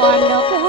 wonderful.